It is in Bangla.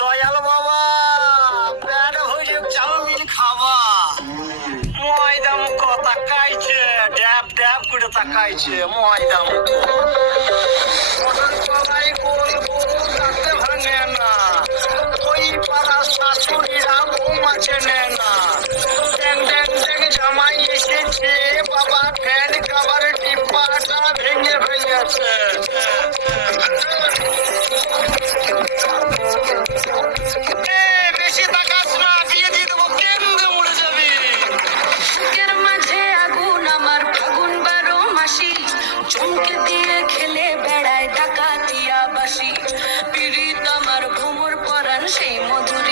দয়াল বাবা পেট ভরে চাউমিন খাওয়া ময়দা মুখ তাকাইছে ড্যাব ড্যাব করে তাকাইছে ময়দা মুখ সবাই গোল গোল রাতে ভাঙে না ওই পাড়া শাশুড়িরা বৌমা চেনে না ড্যাং ড্যাং ড্যাং জামাই এসেছে বাবা ফ্যান খাবার ডিব্বাটা ভেঙে ফেলেছে বেশি তাকাস না বিয়ে দিয়ে দেবো কেন্দ্রে মরে যাবি বুকের মাঝে আগুন আমার ফাগুন 12 মাসি চমকে দিয়ে খেলে বেড়ায় ডাকাতিয়া বাসি পিরিত আমার ভ্রমর পরাণ সেই মধুর